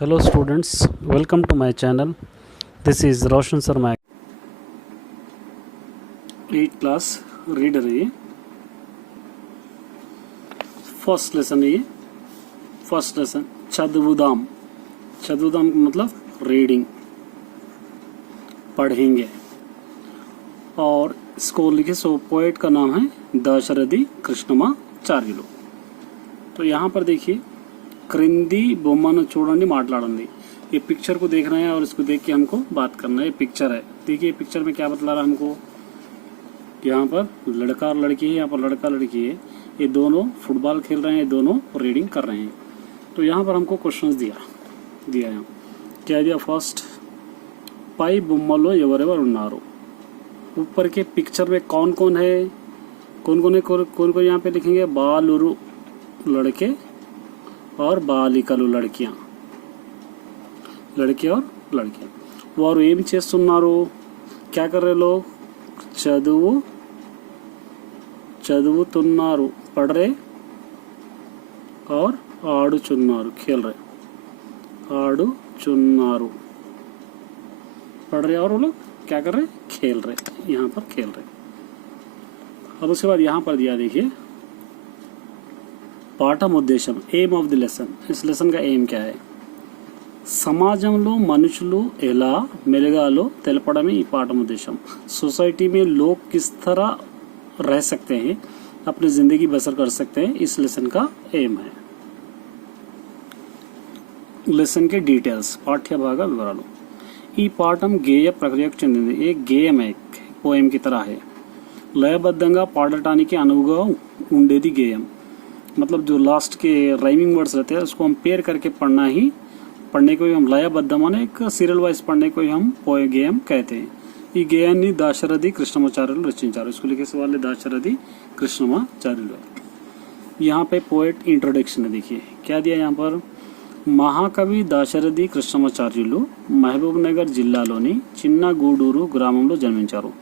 Hello students, welcome to my channel. This is Roshan Sharma. 8th class reader है ये. First lesson है ये. First lesson चदवुदाम. चदवुदाम का मतलब रीडिंग, पढ़ेंगे. और इसको लिखे सो पोएट का नाम है दाशरथी कृष्णमाचार्युलु. तो यहाँ पर देखिए क्रिंदी बोम्मनु చూడండి మాట్లాడండి. ये पिक्चर को देखना है और इसको देख के हमको बात करना है. ये पिक्चर है, देखिए पिक्चर में क्या बतला रहा है हमको. यहाँ पर लड़का और लड़की है, यहाँ पर लड़का लड़की है. ये दोनों फुटबॉल खेल रहे हैं, ये दोनों रीडिंग कर रहे हैं. तो यहाँ पर हमको क्वेश्चंस दिया है. क्या दिया? फर्स्ट పై బొమ్మలో ఎవరెవరు ఉన్నారు. ऊपर के पिक्चर में कौन कौन है, कौन कौन यहाँ पे लिखेंगे. बालुरु लड़के और బాలికలు लड़कियां, लड़के और लड़कियां. వారు ఏం చేస్తున్నారు? क्या कर रहे लोग? చదువుతున్నారు, पढ़ रहे और ఆడుచున్నారు, खेल रहे. ఆడుచున్నారు, पढ़ रहे और वो लोग क्या कर रहे? खेल रहे. यहाँ पर खेल रहे. अब उसके बाद यहाँ पर दिया देखिए పాఠం ఉద్దేశం, एम ऑफ द लेसन. इस लेसन का एम क्या है? సమాజంలో మనుషులు ఎలా మెలగాలో తెలపడమే ఈ పాఠం ఉద్దేశం. सोसाइटी में लोग किस तरह रह सकते हैं, अपनी जिंदगी बसर कर सकते हैं, इस लेसन का एम है. लेसन के डीटेल्स, పాఠ్య భాగ వివరాలు. ఈ పాఠం గేయ ప్రక్రియకు చెందింది. ఏ గేయం है, పోయం की तरह है. లయబద్ధంగా పాడటానికి అనువుగా ఉండేది గేయం. मतलब जो लास्ट के राइमिंग वर्ड्स रहते हैं उसको हम पेयर करके पढ़ने को ही हम लयबद्ध माने एक सीरियल वाइज पढ़ने को ही हम गेयम कहते हैं. ఈ గేయాన్ని దాశరథి కృష్ణమాచార్యులు రచించారు. इसको लिखे सवाल दाशरथी कृष्णमाचार्युలు. यहाँ पे पोएट इंट्रोडक्शन है. देखिए क्या दिया यहाँ पर. మహాకవి దాశరథి కృష్ణమాచార్యులు మహబూబ్ నగర్ జిల్లాలోని చిన్న గూడూరు గ్రామంలో జన్మించారు.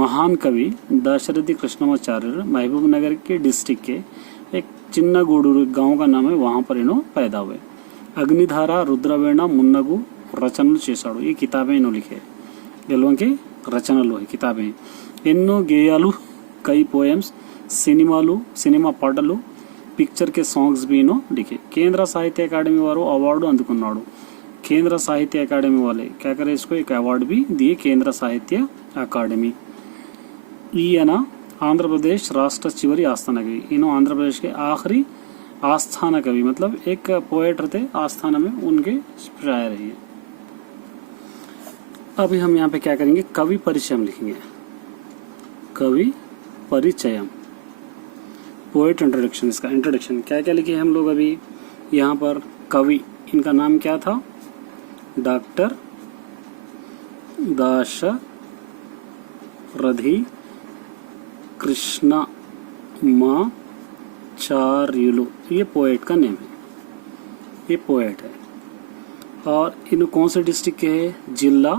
महान कवि दाशरथी कृष्णमाचार्य महबूब नगर के डिस्ट्रिक्ट के एक चिन्ना गूडूरू गांव का नाम है, वहां पर इन्हों पैदा हुए. अग्निधारा, रुद्रवीणा, मुन्नगु రచనలు చేశాడు. ఈ కితాబే ఇన్ను लिखे. ఎల్వంకి రచనలు కితాబే. ఎన్నో గేయాలు, कई पोएम्स, సినిమా పాటలు, పిక్చర్ के सॉन्ग्स भी इन्हों लिखे. केंद्र साहित्य अकादमी वालों अवार्ड అందుకున్నాడు. केंद्र साहित्य अकादमी वाले क्या करे, इसको एक अवार्ड भी दिए, केंद्र साहित्य अकादमी. ఈయన आंध्र प्रदेश राष्ट्र चिवरी आस्थाना कवि. इन्हों आंध्र प्रदेश के आखिरी आस्थाना कवि, मतलब एक पोएट रहते आस्थाना में, उनके शायर है. अभी हम यहाँ पे क्या करेंगे, कवि परिचय लिखेंगे. कवि परिचय, पोएट इंट्रोडक्शन. इसका इंट्रोडक्शन क्या क्या लिखे हम लोग अभी यहाँ पर. कवि, इनका नाम क्या था? डॉक्टर दाशरथी कृष्णमाचार्युलु. ये पोएट का नेम है, ये पोएट है. और इन कौन से डिस्ट्रिक्ट के है? जिला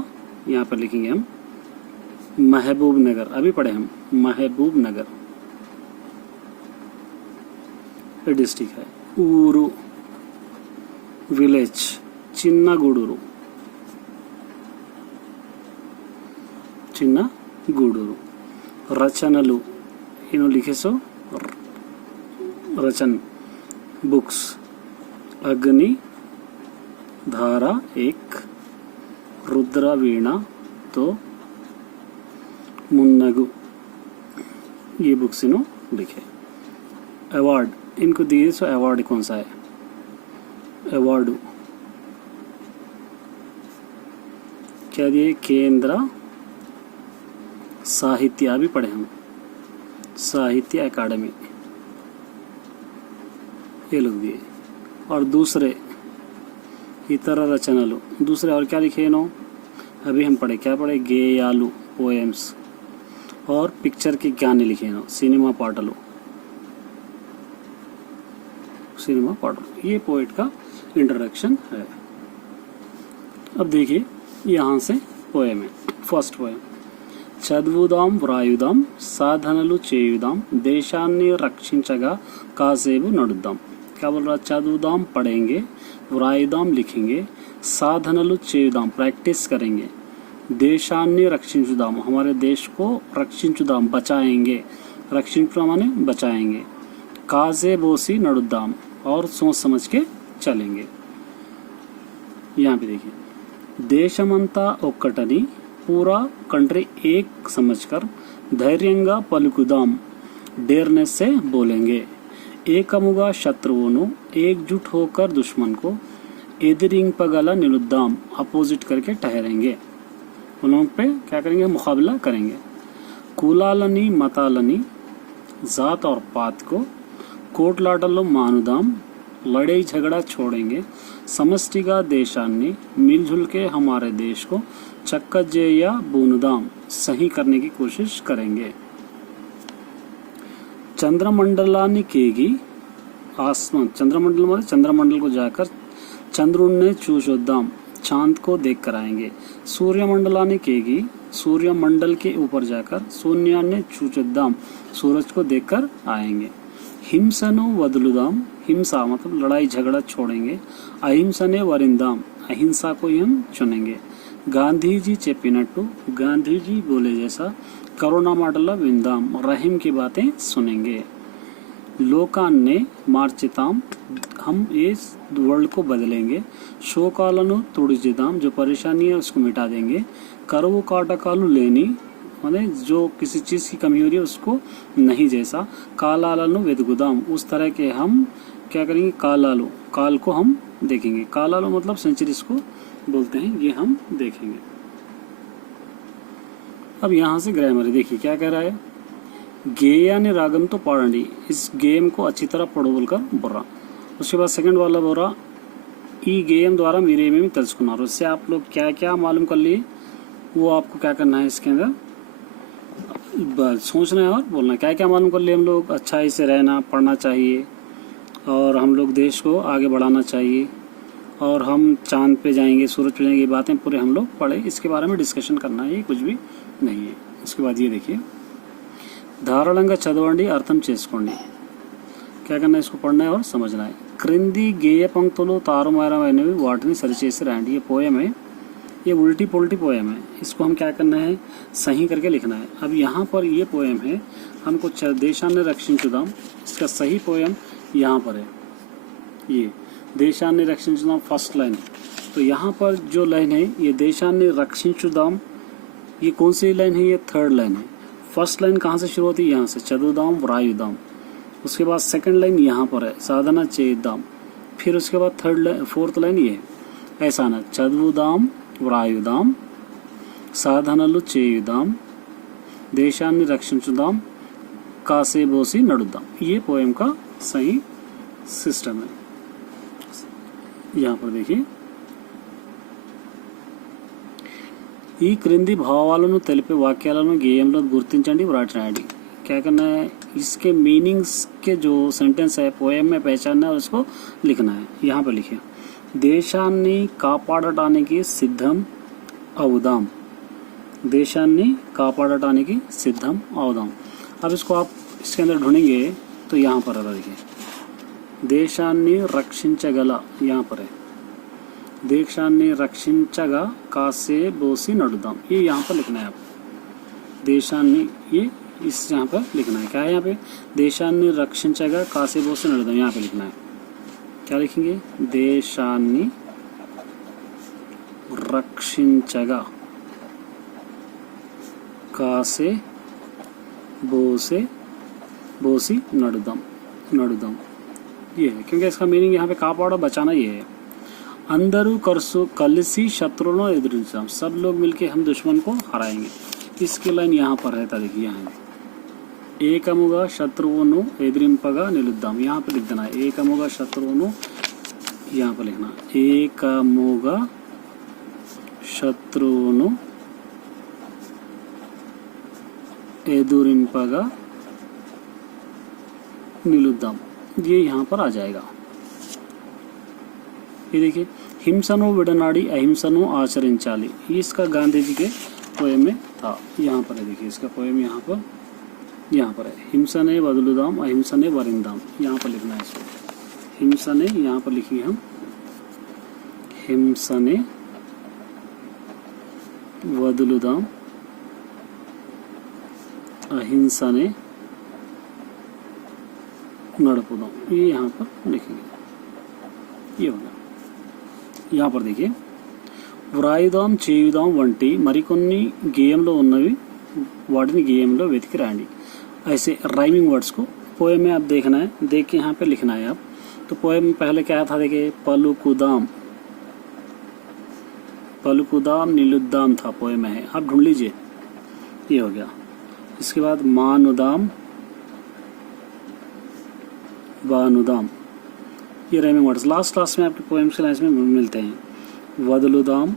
यहाँ पर लिखेंगे हम महबूब नगर. अभी पढ़े हम महबूब नगर ये डिस्ट्रिक्ट है. ऊरू विलेज, चिन्ना गूडूरू, चिन्ना गूडूरू. रचनलु इन्हों लिखे सो रचन, बुक्स. अग्नि धारा एक, रुद्रवीणा तो, मुन्नगु, ये बुक्स इन्हों लिखे. अवार्ड इनको दिए सो अवार्ड कौन सा है? अवार्ड क्या दिए? केंद्र साहित्य, भी पढ़े हम साहित्य अकादमी, ये लोग दिए. और दूसरे इतर रचनालु, दूसरे और क्या लिखे नो? अभी हम पढ़े क्या पढ़े? गेयालु, पोएम्स. और पिक्चर के गाने लिखे नो, सिनेमा पाटलु, सिनेमा पाटलु. ये पोएट का इंट्रोडक्शन है. अब देखिए यहाँ से पोएम है. First poem. చదువుదాం, వ్రాయుదాం, సాధనలు చేయుదాం, దేశాన్ని రక్షించగా కాసేపు నడుద్దాం. क्या बोल रहा है, చదువుదాం पढ़ेंगे, వ్రాయుదాం लिखेंगे, సాధనలు చేయుదాం प्रैक्टिस करेंगे, देशाన్ని రక్షించుదాం हमारे देश को రక్షించుదాం बचाएंगे, रक्षिंचुदाम माने बचाएंगे, काजे बोसी नड़ुदाम और सोच समझ के चलेंगे। यहाँ पे देखिए, దేశమంతా ఒక్కటని पूरा कंट्री एक समझकर धैर्यंगा पलुकुदाम डेरनेस से बोलेंगे, ఏకముగా శత్రువును एकजुट होकर दुश्मन को ఎదిరింపగల నిలుద్దాం अपोजिट करके ठहरेंगे, उन लोगों पे क्या करेंगे, मुकाबला करेंगे। కులాలని మతాలని जात और पात को కోట్లాటల్లో మానుదాం, लड़ाई झगड़ा छोड़ेंगे, समष्टिगा देशाన్ని मिलजुल के हमारे देश को चक्कजेया बूनुदाम सही करने की कोशिश करेंगे। चंद्रमंडलानिकेगी आसमान, चंद्रमंडल में चंद्रमंडल को जाकर चंद्रुन्ने चूशोद्दाम चांद को देख कर आएंगे, सूर्यमंडलानिकेगी सूर्यमंडल के ऊपर जाकर शून्यान्ने चूचोद्दाम सूरज को देख कर आएंगे। हिंसनु वदलुदाम, हिंसा मतलब लड़ाई झगड़ा छोड़ेंगे, अहिंसने वरिंदाम अहिंसा को ही हम चुनेंगे। गांधी जी చెప్పినట్టు, गांधी जी बोले जैसा, करोना माटला विंदाम रहीम की बातें सुनेंगे। लोकान्ने మార్చితాం हम इस वर्ल्ड को बदलेंगे, शोकाలను तुड़िजिदाम जो परेशानी है उसको मिटा देंगे, करुవు काटकालु लेनी माने जो किसी चीज़ की कमी हो रही है उसको नहीं जैसा, कालाలను వెతుకుదాం उस तरह के हम क्या करेंगे, कालालु काल को हम देखेंगे, कालालु मतलब सेंचुरीज को बोलते हैं, ये हम देखेंगे। अब यहाँ से ग्रामर देखिए क्या कह रहा है, గేయాన్ని రాగంతో పాడండి, इस गेम को अच्छी तरह पढ़ो बोलकर बोल रहा। उसके बाद सेकंड वाला बोल रहा, ఈ गेम द्वारा మీరేమేమి తెలుసుకున్నారు, उससे आप लोग क्या क्या मालूम कर लिए, वो आपको क्या करना है इसके अंदर सोचना है और बोलना, क्या क्या मालूम कर लिए हम लोग, अच्छाई से रहना पढ़ना चाहिए, और हम लोग देश को आगे बढ़ाना चाहिए, और हम चांद पे जाएंगे, सूरज पे जाएंगे, ये बातें पूरे हम लोग पढ़े, इसके बारे में डिस्कशन करना है, ये कुछ भी नहीं है। उसके बाद ये देखिए, ధారాళంగా చదవండి అర్థం చేసుకోండి, क्या करना है, इसको पढ़ना है और समझना है। క్రింది గేయ పంక్తులు తారుమారైనవి వాటిని సరిచేసి రాయండి, ये पोएम है, ये उल्टी पुल्टी पोएम है, इसको हम क्या करना है, सही करके लिखना है। अब यहाँ पर ये पोएम है, हमको देशाన్ని రక్షించుదాం, इसका सही पोएम यहाँ पर है, ये देशाన్ని రక్షించుదాం फर्स्ट लाइन, तो यहाँ पर जो लाइन है ये देशाన్ని రక్షించుదాం, ये कौन सी लाइन है, ये थर्ड लाइन है। फर्स्ट लाइन कहाँ से शुरू होती है, यहाँ से, చదువుదాం వ్రాయుదాం, उसके बाद सेकंड लाइन यहाँ पर है, साधना చేద్దాం, फिर उसके बाद थर्ड लाइन फोर्थ लाइन ये है, ऐसा ना, చదువుదాం వ్రాయుదాం, సాధనలు చేయుదాం, దేశాన్ని రక్షించుదాం, కాసేబోసి నడుద్దాం, ये पोएम का सही सिस्टम है। यहाँ पर देखिए, ఈ క్రింది భావాలను తెలిపే వాక్యాలను గేయంలో గుర్తించండి, వ్రాటి రాయండి। क्या करना है, इसके मीनिंग्स के जो सेंटेंस है पोएम में पहचानना है और उसको लिखना है। यहाँ पर लिखिए, దేశాన్ని కాపాడటానికి సిద్ధం అవుదాం, దేశాన్ని కాపాడటానికి సిద్ధం అవుదాం। अब इसको आप इसके अंदर ढूंढेंगे तो यहाँ पर है, देखिए, దేశాన్ని రక్షించగల, यहाँ पर है, దేశాన్ని రక్షించగా కాసేబోసి నడుదాం, ये यहाँ पर लिखना है आप, దేశాన్ని, ये इस यहाँ पर लिखना है, क्या है यहाँ पे, దేశాన్ని రక్షించగా కాసేబోసి నడుదాం, यहाँ पे लिखना है, क्या लिखेंगे, దేశాన్ని రక్షించగా కాసేబోసి నడుదాం, నడుదాం, ये है, क्योंकि इसका मीनिंग यहाँ पे कापाड़ा बचाना ये है। अंदरू కలిసి శత్రువులను ఎదిరించాం, सब लोग मिलके हम दुश्मन को हराएंगे, इसकी लाइन यहाँ पर रहता, देखिए यहाँ है, ఏకముగా శత్రువును ఎదిరింపగా నిలుద్దాం, यहाँ पे लिख देना है, ఏకముగా శత్రువును, यहाँ पर लिखना, ఏకముగా శత్రువును ఎదురింపగా నిలుద్దాం, ये यहाँ पर आ जाएगा। ये देखिए, हिंसनु विडनाड़ी अहिंसनु आचरिंचाली, ये इसका गांधी जी के पोएम में था, यहाँ पर है, देखिए इसका पोएम यहाँ पर है, हिंसने वदलुदाम अहिंसने वरिंदाम, यहाँ पर लिखना है इसको, हिंसने, यहाँ पर लिखेंगे हम हिंसने वदलुदाम, अहिंसने नड़पुदाम, ये यहाँ पर लिखेंगे। ये होगा। यहाँ पर देखिए వ్రాయుదాం చేయుదాం వంటి మరికొన్ని గేయంలో ఉన్నవి वाटिनी गेयंलो वेतिकी रांडी। ऐसे राइमिंग वर्ड्स को पोएम में आप देखना है, देख के यहाँ पे लिखना है आप। तो पोएम में पहले क्या था देखिए, पलुकुदाम, पलुकुदाम नीलुदाम था पोएम में है, आप ढूंढ लीजिए। ये हो गया। इसके बाद मानुदाम वानुदाम, ये राइमिंग वर्ड्स लास्ट क्लास में आपके पोएम्स के लाइन्स में मिलते हैं। वदलुदाम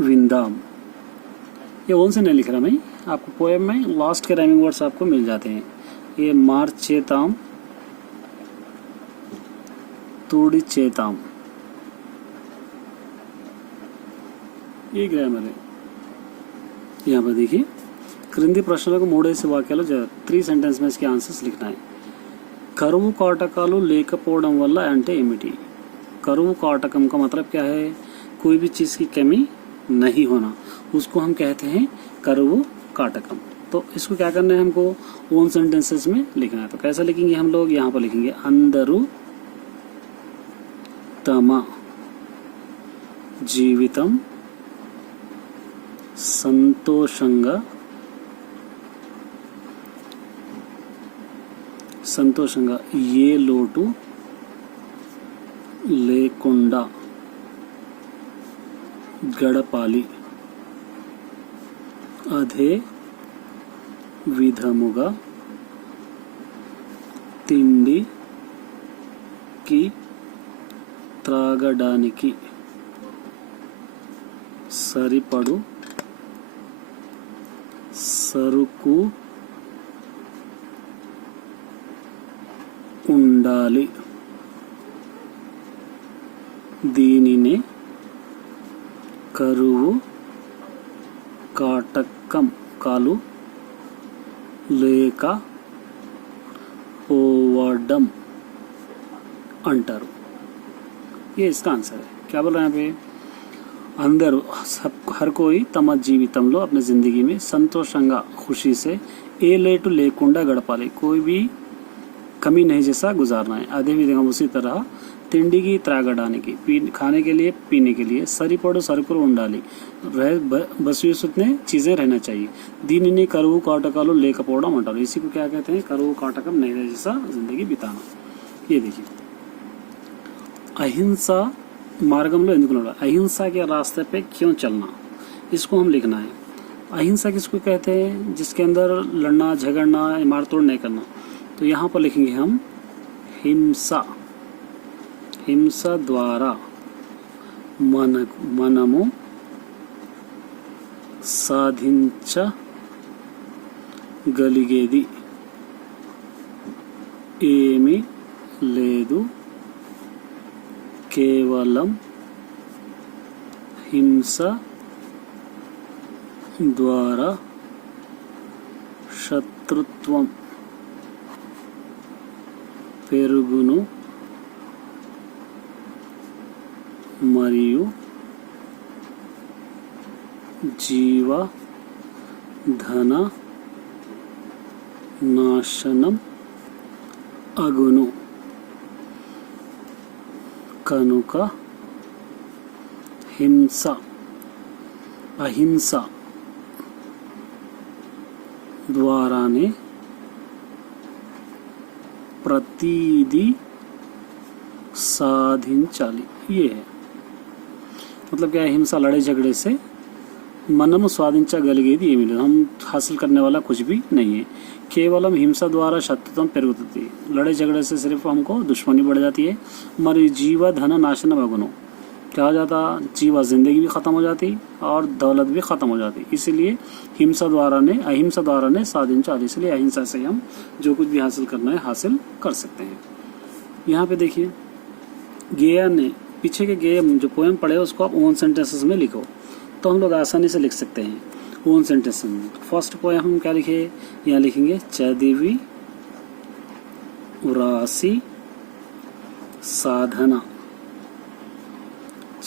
विंदाम, ये ओन से नहीं लिख रहा मैं, आपको पोएम में लास्ट के राइमिंग वर्ड्स आपको मिल जाते हैं। ये मार्चेताम तूड़ी चेताम, ये ग्रामर है। यहाँ पर देखिए క్రింది ప్రశ్నలకు 3 వాక్యాలు 3 సెంటెన్స్ में इसके आंसर्स लिखना है। కరువు కాటకాలు లేకపోవడం వల్ల అంటే ఏమిటి? కరువు కాటకం का मतलब क्या है? कोई भी चीज़ की कमी नहीं होना, उसको हम कहते हैं करुవు काटकम। तो इसको क्या करना है, हमको ओन सेंटेंसेस में लिखना है। तो कैसा लिखेंगे हम लोग, यहाँ पर लिखेंगे अंदरू तम जीवितम संतोषंगा ఏ లోటు లేకుండా గడపాలి, అదే విధముగా తిండికి త్రాగడానికి సరిపడు సరుకు ఉండాలి, దీనినే కరువు కాటకం కాలు లేక పోవడం అంటారు। ये इसका आंसर है। क्या बोल रहे हैं यहाँ पे, अंदर सब हर कोई तम जीवितंलो अपने ज़िंदगी में संतोषंगा खुशी से ए लेटू लेकुंडा गड़पाले, कोई भी कमी नहीं जैसा गुजारना है। अदे विधंगा उसी तरह तिंडी की त्रागडाने की खाने के लिए पीने के लिए सरिपड़ो सरकुरु ఉండాలి, बस उतने चीज़ें रहना चाहिए। దీనిని కరువు కాటకాలు లేకపోవడం అంటారు। इसी को क्या कहते हैं, కరువు కాటకం नहीं रहे जैसा जिंदगी बिताना। ये देखिए अहिंसा मार्गंलो ఎందుకు నడవాలి, अहिंसा के रास्ते पे क्यों चलना, इसको हम लिखना है। अहिंसा किसको कहते हैं, जिसके अंदर लड़ना झगड़ना मार तोड़ नहीं करना। तो यहाँ पर लिखेंगे हम हिंसा, हिंसा द्वारा మనము సాధించగలిగేది ఏమీ లేదు, కేవలం హింస ద్వారా శత్రుత్వం పెరుగును మరియు జీవ ధన నాశనం అగును, కనుక హింస అహింస ద్వారానే ప్రతిదీ సాధించాలి। ये है मतलब क्या है, हिंसा लड़ाई झगड़े से मनम स्वादिंचगलिगेदी ఏమీ లేదు, हम हासिल करने वाला कुछ भी नहीं है। केवलम हिंसा द्वारा शत्रुत्व పెరుగుతుంది, लड़ाई झगड़े से सिर्फ हमको दुश्मनी बढ़ जाती है। हमारी जीव धन नाशन भगुनो, क्या हो जाता, जीवा जिंदगी भी ख़त्म हो जाती और दौलत भी ख़त्म हो जाती। इसलिए हिंसा द्वारा ने अहिंसा द्वारा ने साधिंचाली, इसलिए अहिंसा से हम जो कुछ भी हासिल करना है हासिल कर सकते हैं। यहाँ पे देखिए गेया ने पीछे के गेय जो पोएम पढ़े उसको आप ओन सेंटेंसेस में लिखो, तो हम लोग आसानी से लिख सकते हैं ओन सेंटेंस में। फर्स्ट पोएम हम क्या लिखे, यहाँ लिखेंगे चदिवी వ్రాసి సాధన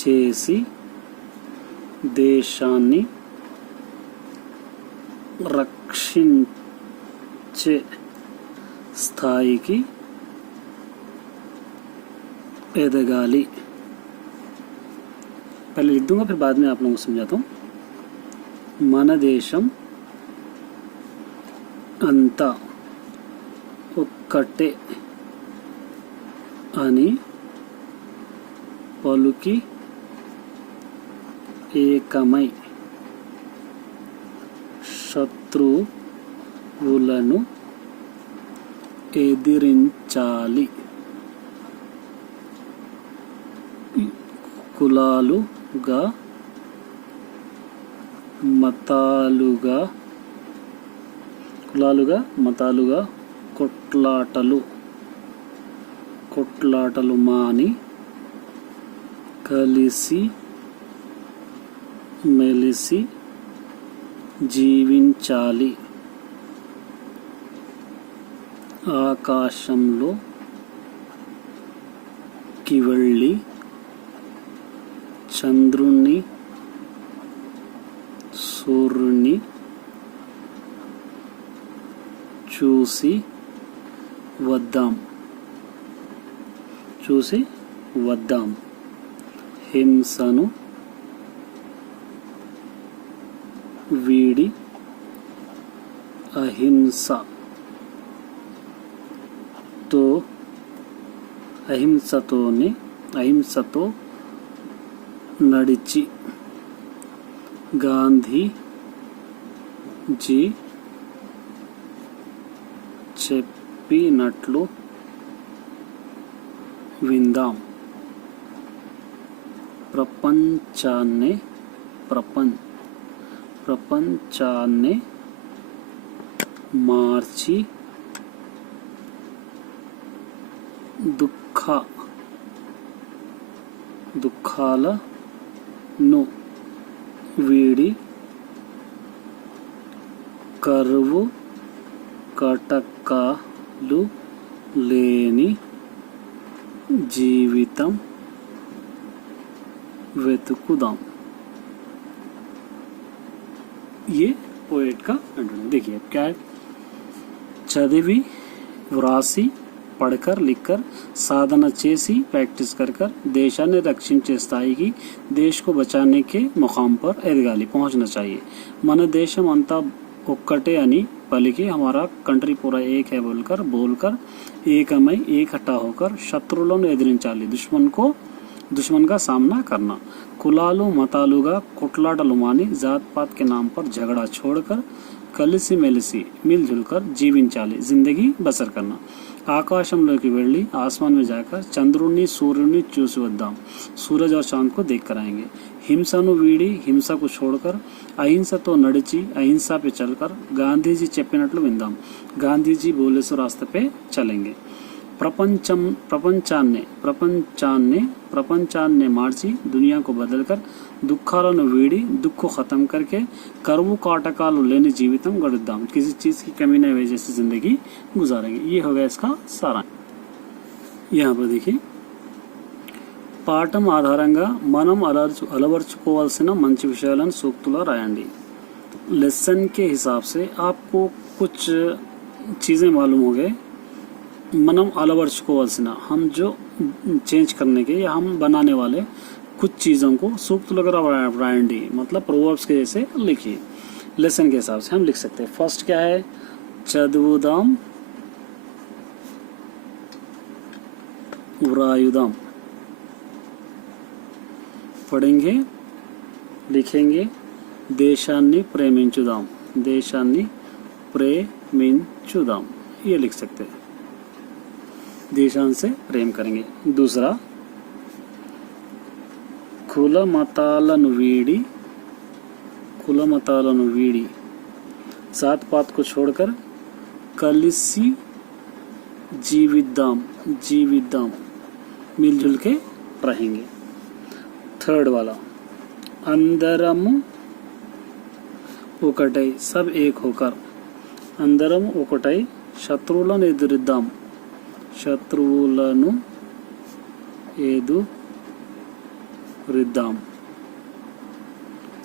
చేసి దేశాన్ని రక్షించే స్థాయికి ఎదగాలి। पहले लिख दूंगा फिर बाद में आप लोगों को समझाता हूँ। మన దేశం అంతా ఒక్కటే అని పలుకి ఏకమై శత్రువులను ఎదిరించాలి। కులాలుగా మతాలుగా కొట్లాటలు మాని కలిసి మెలిసి జీవించాలి। ఆకాశంలోకి వెళ్ళి చంద్రుణ్ణి సూర్యుని చూసి వద్దాం। హింసను వీడి అహింసతో నడిచి గాంధీజీ చెప్పినట్లు విందాం। ప్రపంచాన్ని మార్చి దుఃఖాలను వీడి కరువు కటకాలు లేని జీవితం వెతుకుదాం। ये पोएट का अंडरलाइन। देखिए क्या है, చదివి వ్రాసి పढ़कर लिखकर साधना చేసి ప్రాక్టీస్ कर దేశాన్ని రక్షించే స్థాయికి देश को बचाने के मुकाम पर ఎదగాలి, पहुंचना चाहिए। మన దేశం అంతా ఒక్కటే అని पलिकी हमारा कंट्री पूरा एक है बोलकर एकमय इकट्ठा होकर शत्रुలను ఎదిరించాలి, दुश्मन का सामना करना। कुलालु मतालुगा कुटलाटलु मानी जात पात के नाम पर झगड़ा छोड़कर కలిసి మెలిసి मिलजुल कर जीविंचाली, जिंदगी बसर करना। आकाशंलोकी వెళ్ళి आसमान में जाकर चंद्रुनी सूर्युनी చూసి వద్దాం, सूरज और चांद को देख कर आएंगे। हिंसनु వీడి हिंसा को छोड़कर अहिंसतो నడిచి अहिंसा पे चलकर गांधीजी చెప్పినట్లు విందాం, गांधीजी बोले सो रास्ते पे चलेंगे। प्रपंचान्ने మార్చి दुनिया को बदलकर दुखाలను వీడి दुख खत्म करके కరువు కాటకాలు లేని జీవితం గడుద్దాం, किसी चीज की कमी न वजह से जिंदगी गुजारेंगे। ये हो गया इसका सारांश। यहाँ पर देखिए, పాఠం ఆధారంగా మనం అలవర్చుకోవాల్సిన మంచి విషయాలను సూక్తులో రాయండి। लेसन के हिसाब से आपको कुछ चीज़ें मालूम हो गए। మనం అలవర్చుకోవాల్సిన, हम जो चेंज करने के या हम बनाने वाले कुछ चीज़ों को सूक्त वगैरह रायंडी, मतलब प्रोवर्ब्स के जैसे लिखिए। लेसन के हिसाब से हम लिख सकते हैं। फर्स्ट क्या है, చదువుదాం వ్రాయుదాం, పढ़ेंगे लिखेंगे, దేశాన్ని ప్రేమించుదాం, ये लिख सकते हैं, देशान से प्रेम करेंगे। दूसरा, కుల మతాలను వీడి जात पात को छोड़कर కలిసి जीविद्दाम मिलजुल के रहेंगे। थर्ड वाला, अंदरम ఒకటై, सब एक होकर, अंदरम ఒకటై శత్రువులను ఎదిరిద్దాం, శత్రువులను ఎదురిద్దాం.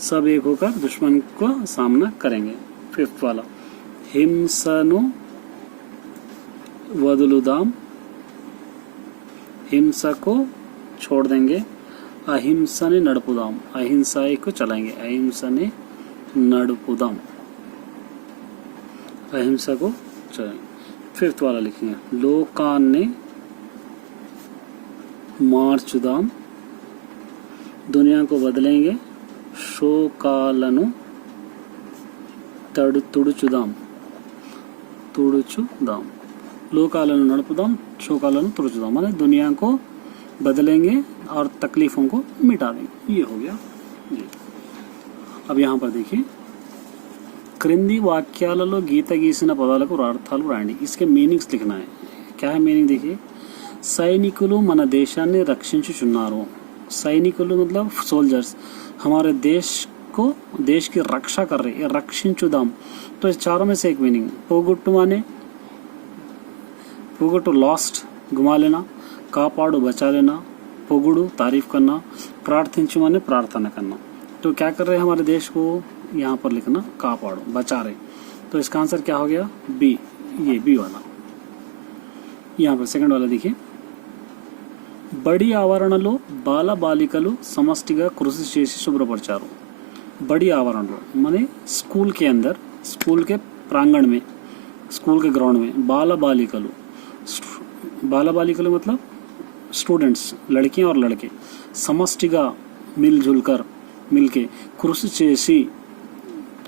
सब एक होकर दुश्मन का सामना करेंगे. फिफ्थ वाला, हिंसनु वदलुदाम, हिंसा को छोड़ देंगे. अहिंसा ने नड़पुदाम, अहिंसा को चलाएंगे. अहिंसा ने नड़पुदाम, अहिंसा को चलाएंगे. फिफ्थ वाला लिखेंगे, लोकान ने मार्चुदाम, दुनिया को बदलेंगे. शोकाలను తుడుచుదాం, लोकाలను नड़पुदाम, शोकाలను तुड़चुदाम, माने दुनिया को बदलेंगे और तकलीफों को मिटा देंगे. ये हो गया ये. अब यहाँ पर देखिए, క్రింది వాక్యాలలో గీత గీసిన పదాలకు అర్థాలు రాయండి. इसके मीनिंग्स लिखना है. क्या है मीनिंग देखिए, సైనికులు మన దేశాన్ని రక్షించుచున్నారు. सैनिकुलु मतलब सोल्जर्स, हमारे देश को, देश की रक्षा कर रहे हैं. रक्षिंचुदाम, तो इस चारों में से एक मीनिंग. पोगुट्टु माने पोगुट्टु लॉस्ट, घुमा लेना. कापाड़ू, बचा लेना. पोगुड़ू, तारीफ करना. प्रार्थिंचु माने प्रार्थना करना. तो क्या कर रहे हैं हमारे देश को, यहाँ पर लिखना कापाड़ू, बचा रहे. तो इसका आंसर क्या हो गया, बी. ये बी वाला. यहाँ पर सेकंड वाला देखिए, బడి ఆవరణలో బాల బాలికలు సమష్టిగా కృషి చేసి శుభ్రపరిచారు. बड़ी आवरणలో माने स्कूल के अंदर, स्कूल के प्रांगण में, स्कूल के ग्राउंड में बाल बालिकलु, बाल बालिकलु मतलब स्टूडेंट्स, लड़कियां और लड़के, समष्टिगा मिलजुल कर, मिलके, कृषि చేసి,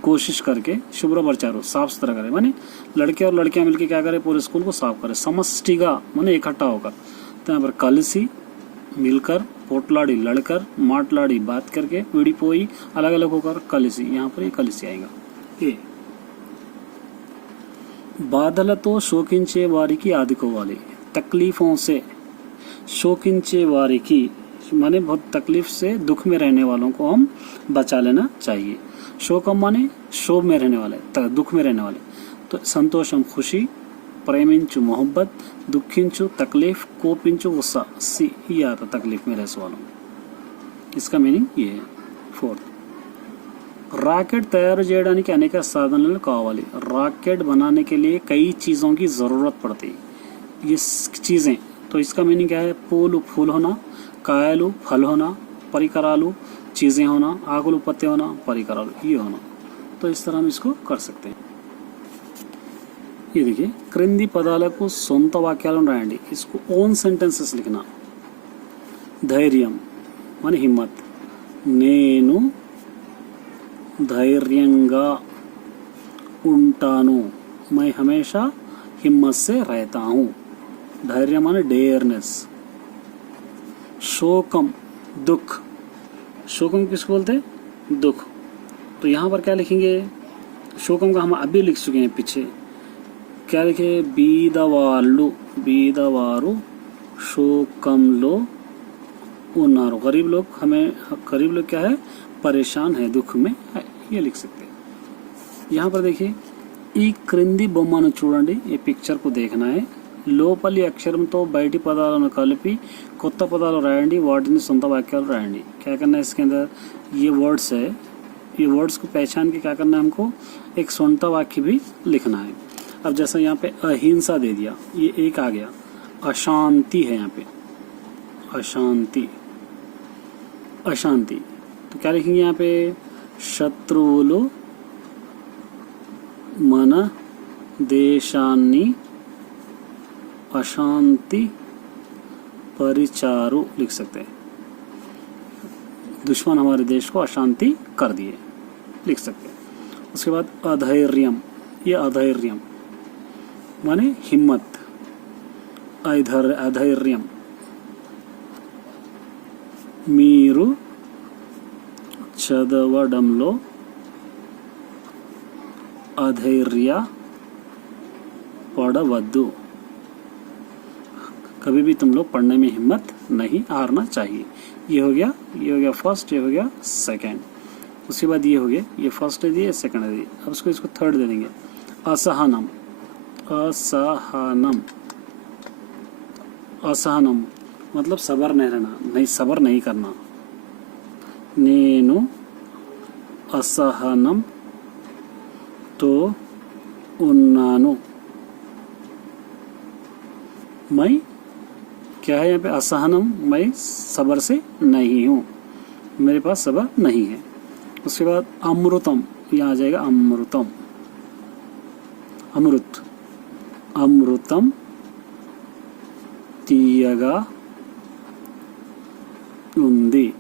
कोशिश करके, शुभ्रपरिचारो, साफ सुथरा करे. माने लड़के और लड़कियां मिलके क्या करे, पूरे स्कूल को साफ करे. समष्टिगा माने इकट्ठा होकर. तो यहाँ पर కలిసి, मिलकर, पोटलाड़ी लड़कर, माटलाड़ी बात करके, विड़िपोई अलग अलग होकर, కలిసి. यहाँ पर ये కలిసి आएगा. ये బాధలతో శోకించే వారికి ఆదుకోవాలి. तकलीफों से शोकिंचे वारिकी माने बहुत तकलीफ से, दुख में रहने वालों को हम बचा लेना चाहिए. शोकम माने शोभ में रहने वाले, दुख में रहने वाले. तो संतोषम खुशी, प्रेमिंचु मोहब्बत, दुखिंचु तकलीफ, कोपिंचु गुस्सा. सी ये आता तकलीफ में रहने वालों. इसका मीनिंग ये है. फोर्थ, रॉकेट तैयार చేయడానికి అనేక సాధనాలు కావాలి. रॉकेट बनाने के लिए कई चीज़ों की ज़रूरत पड़ती. ये चीज़ें, तो इसका मीनिंग क्या है, పూలు फूल होना, కాయలు फल होना, परिकरालु चीज़ें होना, आगुलु पत्ते होना, परिकरालु ये होना. तो इस तरह हम इसको कर सकते हैं. ये देखिए, క్రింది పదాలకు సొంత వాక్యాలను రాయండి. इसको ओन सेंटेंसेस लिखना. धैर्यम माने हिम्मत, నేను धैर्యంగా ఉంటాను, मैं हमेशा हिम्मत से रहता हूँ. धैर्य माने डेयरनेस. शोकम दुख, शोकम किसको बोलते हैं, दुख. तो यहाँ पर क्या लिखेंगे, शोकम का हम अभी लिख चुके हैं पीछे. क्या लिखे, బీదవాళ్ళు, బీదవారు शोकंलो उन्नारो. गरीब लोग, हमें गरीब लोग क्या है, परेशान है, दुख में है. ये लिख सकते हैं. यहाँ पर देखिए, ఈ క్రింది బొమ్మను చూడండి. ఈ పిక్చర్ को देखना है. లోపలి అక్షరంతో బయటి పదాలను కలిపి కొత్త పదాలు రాయండి, వాటిని సొంత వాక్యాలు రాయండి. क्या करना है इसके अंदर, ये वर्ड्स है, ये वर्ड्स को पहचान के क्या करना है हमको, एक सొంత वाक्य भी लिखना है. अब जैसा यहाँ पे अहिंसा दे दिया, ये एक आ गया. अशांति है यहाँ पे, अशांति, अशांति. तो क्या लिखेंगे यहाँ पे, శత్రువులు మన దేశాన్ని अशांति परिचारु लिख सकते हैं. दुश्मन हमारे देश को अशांति कर दिए, लिख सकते हैं. उसके बाद अधैर्यम, ये अधैर्यम माने हिम्मत. अधैर्यम, మీరు చదవడంలో अधैर्य पड़वद्दु, कभी भी तुम लोग पढ़ने में हिम्मत नहीं हारना चाहिए. ये हो गया, ये हो गया फर्स्ट, ये हो गया सेकंड. उसके बाद ये हो गया, ये फर्स्ट दे दिए, सेकंड दे दिए. अब इसको थर्ड दे देंगे. असहनम, असहनम असहनम मतलब सबर नहीं रहना, नहीं सबर नहीं करना। नेनु असहनम तो उन्नानु, मैं क्या है यहाँ पे असहनम, मैं सबर से नहीं हूँ, मेरे पास सबर नहीं है। उसके बाद अमृतम, यहाँ आ जाएगा अमृतम, अमृत, अमृतम तीयगा उंदी,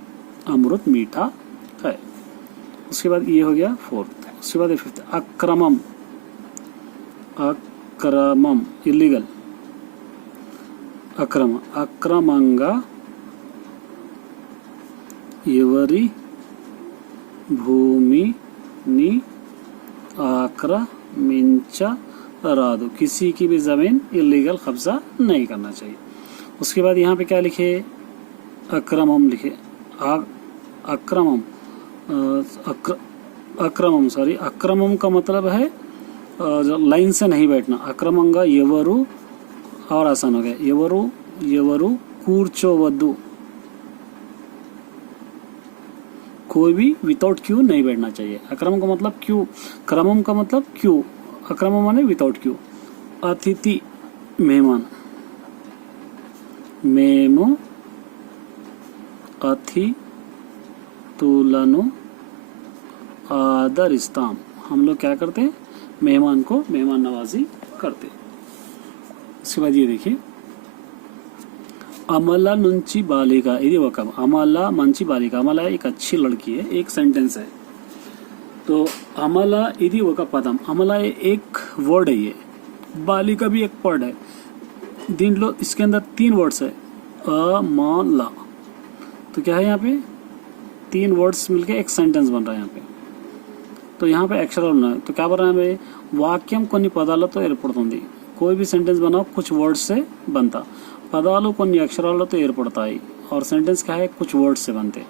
अमृत मीठा है। उसके बाद ये हो गया फोर्थ। उसके बाद फिफ्थ अक्रमम, अक्रमम इलीगल, अक्रम, अक्रमंगा ఎవరి भूमिनि आक्रमिंचरादु, किसी की भी जमीन इलीगल कब्जा नहीं करना चाहिए। उसके बाद यहाँ पे क्या लिखे, अक्रमम लिखे, अक्रमम, अक्रमम सॉरी, अक्रमम का मतलब है लाइन से नहीं बैठना। अक्रमंगा एवरू और आसान हो गया, एवरू एवरू कूर्चोवद्दु, कोई भी विदाउट क्यू नहीं बैठना चाहिए। अक्रम का मतलब क्यू, क्रमम का मतलब क्यू, अक्रम माने विदाउट क्यू। अतिथि मेहमान, మేము अतिथुలను आदरिస్తాం, हम लोग क्या करते हैं, मेहमान को मेहमान नवाजी करते। उसके बाद ये देखिए अमला नुंची बालिका, ఇది ఒక अमला मंची बालिका, अमला एक अच्छी लड़की है, एक सेंटेंस है। तो अमला ఇది ఒక पदम, अमला एक वर्ड है, ये बालिका भी एक वर्ड है। దీంట్లో इसके अंदर 3 वर्ड्स है, अमला, तो क्या है यहाँ पे 3 वर्ड्स मिलके एक सेंटेंस बन रहा है यहाँ पे। तो यहाँ पे अक्षराలు ఉన్నాయి, तो क्या बन रहा है, వాక్యం కొన్ని పదాలతో ఏర్పడుతుంది। कोई भी सेंटेंस बनाओ कुछ वर्ड्स से बनता, పదాలు కొన్ని అక్షరాలతో ఏర్పడతాయి और सेंटेंस क्या है, कुछ वर्ड्स से बनते।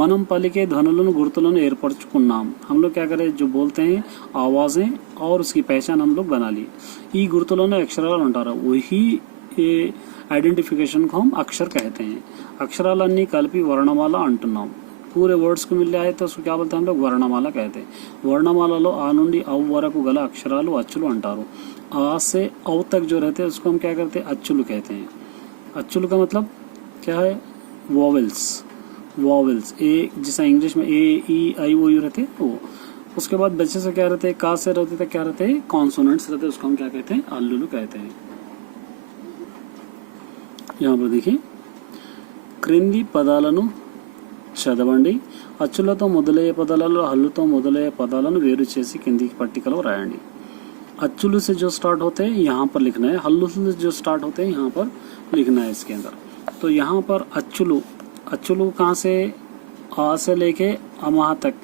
మనం పలికే ధ్వనులను గుర్తులను ఏర్పరచుకున్నాం, हम लोग क्या करें, जो बोलते हैं आवाज़ें और उसकी पहचान हम लोग बना ली। ఈ గుర్తులను అక్షరాలు అంటారు, वही ఐడెంటిఫికేషన్ को हम अक्षर कहते हैं। అక్షరాలన్నీ కలిపి వర్ణమాల అంటున్నాం, पूरे वर्ड्स को मिल जाए तो उसको क्या बोलते हैं, हम लोग वर्णमाला कहते हैं। वर्णमाला आ నుండి औ వరకు గల అక్షరాలు అచ్చులు అంటారు। आ से औ तक जो रहते हैं उसको हम क्या करते हैं, अच्चुलु कहते हैं। अच्चुलु का मतलब क्या है, वॉवेल्स, वॉवेल्स, ए जैसा इंग्लिश में ए ई आई ओ यू रहते हैं वो। उसके बाद बच्चे से क्या रहते हैं, का से रहते थे क्या रहते हैं, कॉन्सोनेंट्स रहते हैं, उसको हम क्या कहते हैं, अल्लुलु कहते हैं। यहाँ पर देखिए క్రింది పదాలను చదవండి, అచ్చులతో మొదలయ్యే పదాలలో హల్లుతో మొదలయ్యే పదాలను వేరు చేసి కింది పట్టికలో రాయండి। अच्चुलू से जो स्टार्ट होते हैं यहाँ पर लिखना है, हल्लू से जो स्टार्ट होते हैं यहाँ पर लिखना है इसके अंदर। तो यहाँ पर अच्चुलू, अच्चुलू कहाँ से, आ से लेके अमाह तक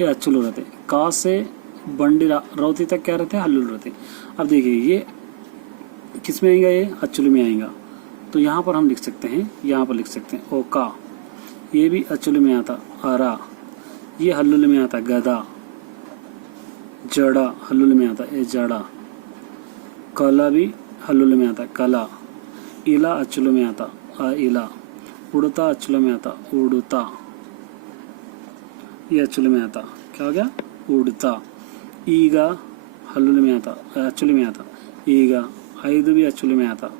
ये अच्चुलू रहते, का से बंडिरा रौती तक क्या रहते हैं, हल्लू रहते। अब देखिए ये किस में आएगा, ये अच्चुलू में आएगा। तो यहाँ पर हम लिख सकते हैं, यहाँ पर लिख सकते हैं ओका, ये भी अच्चुलू में आता, अरा, ये हल्लुल में आता, गदा, जड़ा हल्लुल में आता, ये जड़ा, कला भी हल्लुल में आता, कला, इला अच्चुलू में आता, इला, उड़ता अच्चुलू में आता, उड़ता, ये अच्चुलू में आता, क्या हो गया, उड़ता। ईगा हल्लुल में आता, अच्चुलू में आता, ईगा। ऐदु भी अच्चुलू में आता,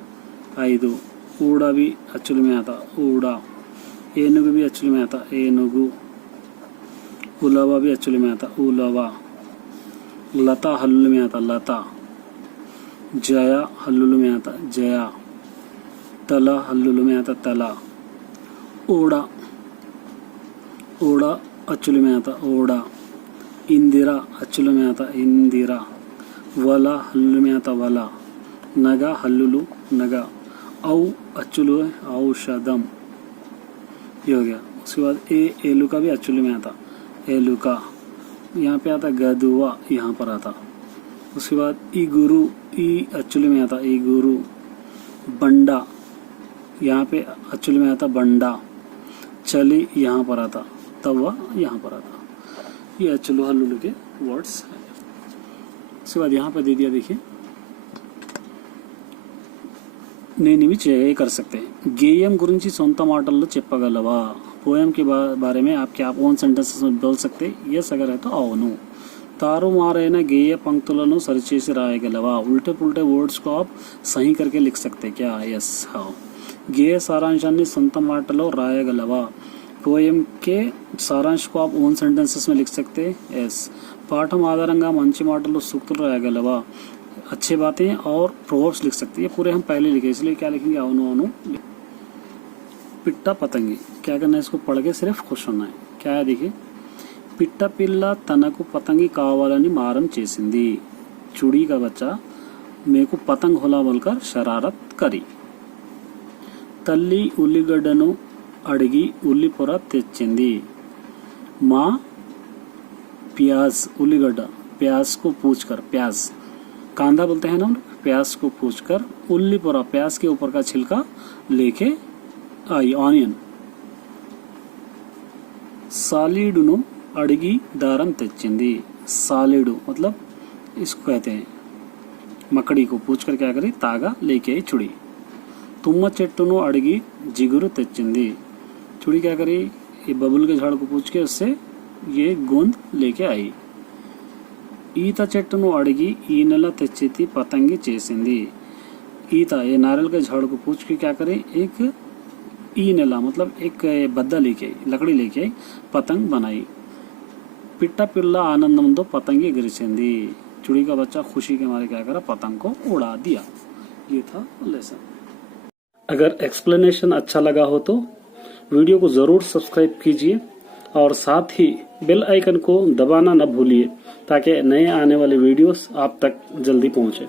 ऐदु। ऊड़ा भी अच्चुलू में आता, ऊड़ा। ఏనుగు भी अच्चुलू में आता, ఏనుగు। उलवा भी अच्चुलू में आता, उलवा। लता हल्लुल में आता, लता। जया हल्लुल में आता, जया। तला हल्लुल में आता, तला। ओड़ा, ओड़ा अच्चुलू में आता, ओड़ा। इंदिरा अच्चुलू में आता, इंदिरा। वला हल्लुल में आता, वला। नगा हल्लुलु, नगा। औ अच्चुलू है, औषधम, ये हो गया। उसके बाद एलू का भी अच्चुलू में आता, एलू का। यहाँ पे आता गदुआ, यहाँ पर आता। उसके बाद ई गुरु, ई अच्चुलू में आता, ई गुरु। बंडा, यहाँ पे अच्चुलू में आता, बंडा। चली यहाँ पर आता, तवा यहाँ पर आता। ये अच्चुलू हल्लुलु के वर्ड्स हैं। उसके बाद यहाँ पर दे दिया, देखिए నేను ఇవి कर सकते हैं. गेयम గురించి సొంత మాటల్లో చెప్పగలవా? पोएम के बारे में आप क्या ओन सेंटेंसेस में बोल सकते? यस अगर है तो అవును. తారుమారైన గేయ పంక్తులను సరిచేసి రాయగలవా? उल्टे पुल्टे वर्ड्स को आप सही करके लिख सकते क्या? यस हाँ. గేయ సారాంశాన్ని సొంత మాటలో రాయగలవా? पोएम के సారాంశ్ को आप ओन सेंटेंसेस में लिख सकते? यस. పాఠం ఆధారంగా మంచి మాటలు సూక్తులు రాయగలవా? अच्छी बातें और प्रोवर्ब्स लिख सकते हैं. ये पूरे हम पहले लिखे, इसलिए क्या लिखेंगे? అవును అవును. पिट्टा पतंगी, क्या करना है? इसको पढ़ के सिर्फ खुश होना है. क्या है देखिए, पिट्ट पिल्ला तनकु पतंगी कावाలని मारम చేసింది. चुड़ी का बच्चा मेरे को पतंग होला बोलकर शरारत करी. तल्ली उल्लिगड्डनु अड़गी उल्ली పొర తెచ్చింది. माँ प्याज उल्लीगड्डा प्याज को पूछकर, प्याज कांदा बोलते हैं ना, प्याज को पूछकर उल्ली पोरा प्याज के ऊपर का छिलका लेके आई, ऑनियन. सालीडुनु अड़गी दारम తెచ్చింది. सालीडु मतलब इसको कहते हैं मकड़ी को पूछकर क्या करी? तागा लेके आई चुड़ी. तुम्म చెట్టును अड़गी जिगुरु తెచ్చింది. चुड़ी क्या करी? ये बबुल के झाड़ को पूछ के उससे ये गोंद लेके आई. ఈత చెట్టును అడిగి ఈ నెల తెచ్చితి పతంగి చేసింది. ईता ये नारियल के झाड़ को पूछ के क्या करे? एक ई नेला मतलब एक बद्दा लेके आई, लकड़ी लेके आई, पतंग बनाई. पिट्टा पिल्ला आनंदमंदो पतंगी गिरचिंदी. चुड़ी का बच्चा खुशी के मारे क्या करा? पतंग को उड़ा दिया. ये था लेसन. अगर एक्सप्लेनेशन अच्छा लगा हो तो वीडियो को जरूर सब्सक्राइब कीजिए और साथ ही बेल आइकन को दबाना न भूलिए ताकि नए आने वाले वीडियोस आप तक जल्दी पहुंचे.